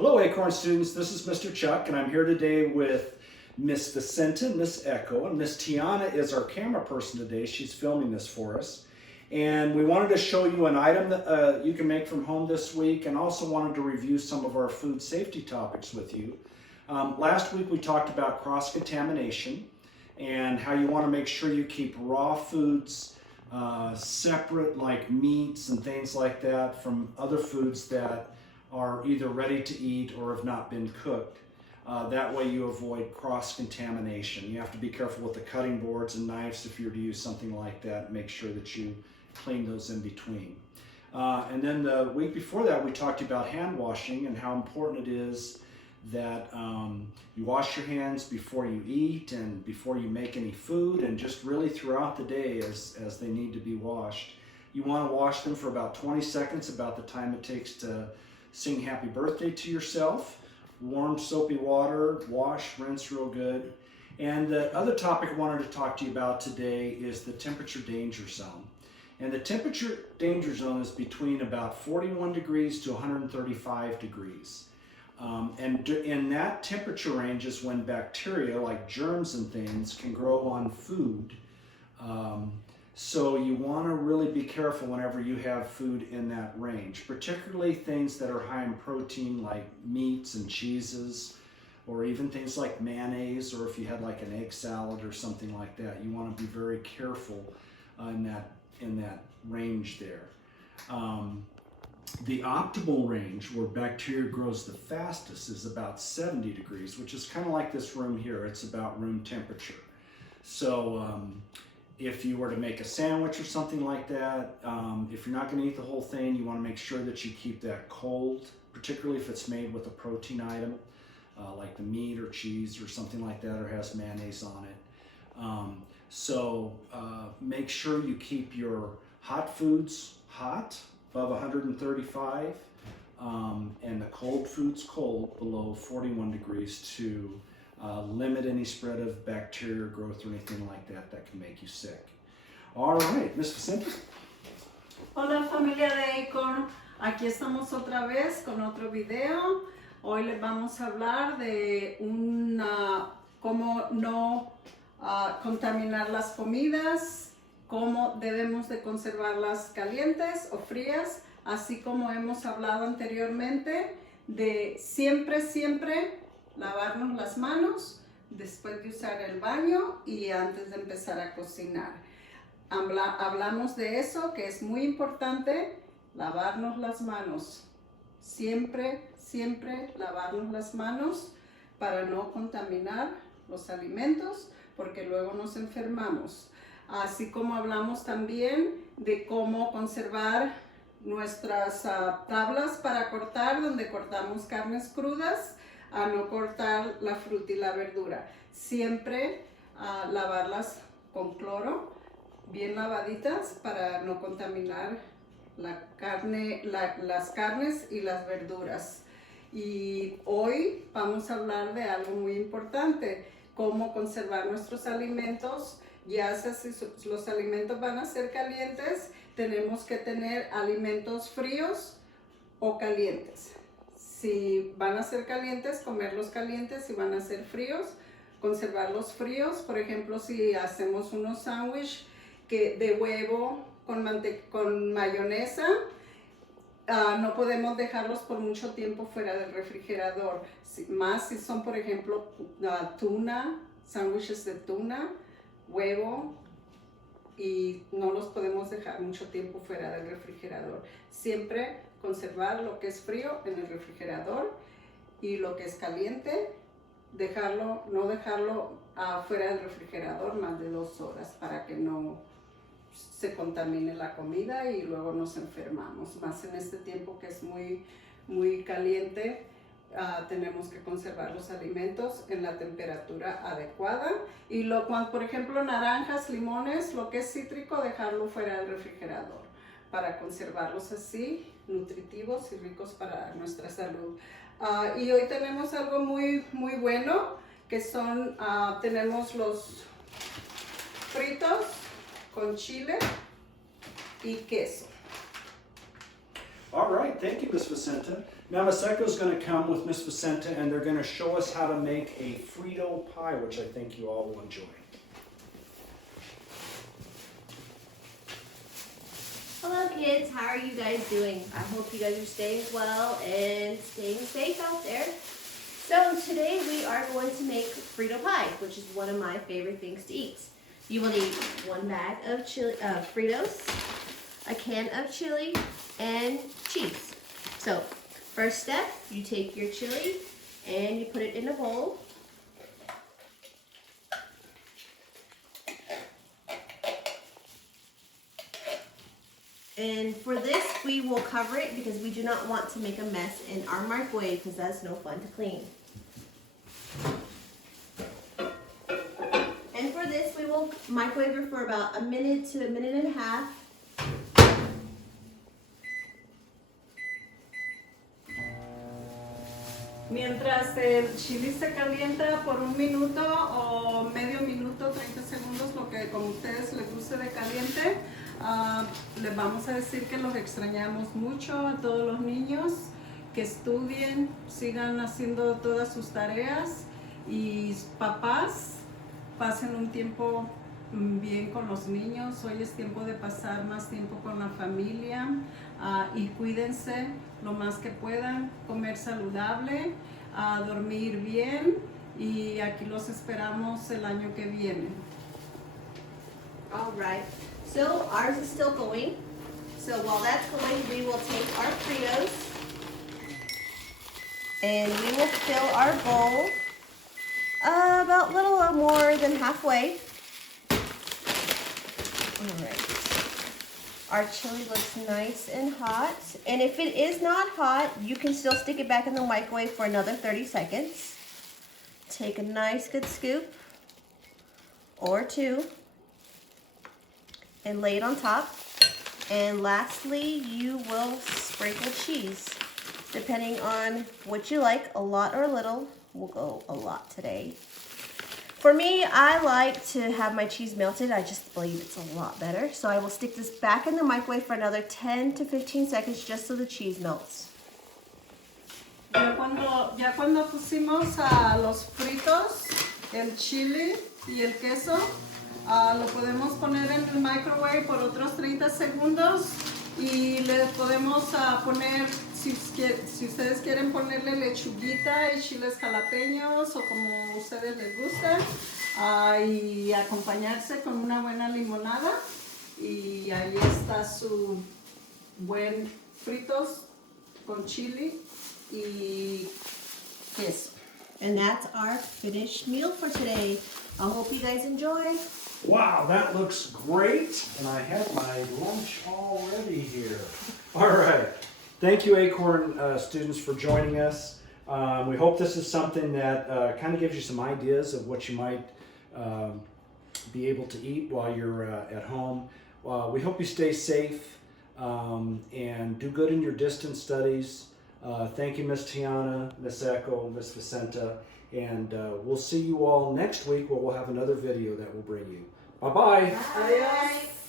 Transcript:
Hello Acorn students, this is Mr. Chuck and I'm here today with Miss Vicenta, Miss Echo, and Miss Tiana is our camera person today. She's filming this for us. And we wanted to show you an item that you can make from home this week, and also wanted to review some of our food safety topics with you. Last week we talked about cross-contamination and how you want to make sure you keep raw foods separate, like meats and things like that, from other foods that are either ready to eat or have not been cooked. That way you avoid cross-contamination. You have to be careful with the cutting boards and knives if you're to use something like that. Make sure that you clean those in between. And then the week before that we talked about hand washing and how important it is that you wash your hands before you eat and before you make any food, and just really throughout the day as they need to be washed. You want to wash them for about 20 seconds, about the time it takes to sing happy birthday to yourself. Warm soapy water, wash, rinse real good. And the other topic I wanted to talk to you about today is the temperature danger zone. And the temperature danger zone is between about 41 degrees to 135 degrees. And in that temperature range is when bacteria, like germs and things, can grow on food. So you want to really be careful whenever you have food in that range, particularly things that are high in protein like meats and cheeses, or even things like mayonnaise, or if you had like an egg salad or something like that. You want to be very careful in that range there. The optimal range where bacteria grows the fastest is about 70 degrees, which is kind of like this room here. It's about room temperature. So if you were to make a sandwich or something like that, if you're not going to eat the whole thing, you want to make sure that you keep that cold, particularly if it's made with a protein item, like the meat or cheese or something like that, or has mayonnaise on it. So make sure you keep your hot foods hot, above 135, and the cold foods cold, below 41 degrees, to limit any spread of bacteria growth or anything like that that can make you sick. All right, Ms. Vicenta. Hola familia de Acorn, aquí estamos otra vez con otro video. Hoy les vamos a hablar de cómo no contaminar las comidas, cómo debemos de conservarlas calientes o frías, así como hemos hablado anteriormente de siempre lavarnos las manos después de usar el baño y antes de empezar a cocinar. Hablamos de eso, que es muy importante, lavarnos las manos. Siempre lavarnos las manos para no contaminar los alimentos, porque luego nos enfermamos. Así como hablamos también de cómo conservar nuestras tablas para cortar, donde cortamos carnes crudas, a no cortar la fruta y la verdura. Siempre lavarlas con cloro, bien lavaditas, para no contaminar las carnes y las verduras. Y hoy vamos a hablar de algo muy importante, cómo conservar nuestros alimentos. Ya sea si los alimentos van a ser calientes, tenemos que tener alimentos fríos o calientes. Si van a ser calientes, comerlos calientes. Si van a ser fríos, conservarlos fríos. Por ejemplo, si hacemos unos sándwiches de huevo con mayonesa, no podemos dejarlos por mucho tiempo fuera del refrigerador. Más si son, por ejemplo, tuna, sándwiches de tuna, huevo, y no los podemos dejar mucho tiempo fuera del refrigerador. Siempre conservar lo que es frío en el refrigerador, y lo que es caliente, no dejarlo fuera del refrigerador más de 2 horas para que no se contamine la comida y luego nos enfermamos. Más en este tiempo que es muy caliente, tenemos que conservar los alimentos en la temperatura adecuada. Y por ejemplo, naranjas, limones, lo que es cítrico, dejarlo fuera del refrigerador para conservarlos así, nutritivos y ricos para nuestra salud. Y hoy tenemos algo muy bueno, que son, tenemos los fritos con chile y queso. All right, thank you, Miss Vicenta. Now Miss Echo's going to come with Miss Vicenta, and they're going to show us how to make a Frito pie, which I think you all will enjoy. Hello kids, how are you guys doing? I hope you guys are staying well and staying safe out there. So today we are going to make Frito pie, which is one of my favorite things to eat. You will need 1 bag of chili, Fritos, a can of chili, and cheese. So first step, you take your chili and you put it in a bowl. And for this, we will cover it because we do not want to make a mess in our microwave because that's no fun to clean. And for this, we will microwave it for about 1 minute to 1.5 minutes. Mientras el chili se calienta por 1 minuto o medio minuto, 30 segundos, lo que como ustedes les guste de caliente, les vamos a decir que los extrañamos mucho a todos los niños, que estudien, sigan haciendo todas sus tareas y papás pasen un tiempo bien con los niños. Hoy es tiempo de pasar más tiempo con la familia y cuídense lo más que puedan, comer saludable, dormir bien y aquí los esperamos el año que viene. All right, so ours is still going. So while that's going, we will take our Fritos and we will fill our bowl about a little more than halfway. All right. Our chili looks nice and hot. And if it is not hot, you can still stick it back in the microwave for another 30 seconds. Take a nice good scoop or 2 and lay it on top. And lastly, you will sprinkle cheese. Depending on what you like, a lot or a little. We'll go a lot today. For me, I like to have my cheese melted. I just believe it's a lot better. So I will stick this back in the microwave for another 10 to 15 seconds just so the cheese melts. Ya cuando pusimos a los fritos, el chili y el queso, lo podemos poner en el microwave por otros 30 segundos y le podemos poner, si ustedes quieren ponerle lechuguita y chiles jalapeños o como ustedes les gusta, y acompañarse con una buena limonada y ahí está su buen fritos con chili y queso. And that's our finished meal for today. I hope you guys enjoy. Wow, that looks great, and I have my lunch already here. All right, thank you Acorn students for joining us. We hope this is something that kind of gives you some ideas of what you might be able to eat while you're at home. We hope you stay safe and do good in your distance studies. Thank you, Miss Tiana, Miss Echo, Miss Vicenta, and we'll see you all next week where we'll have another video that we'll bring you. Bye-bye. Adiós.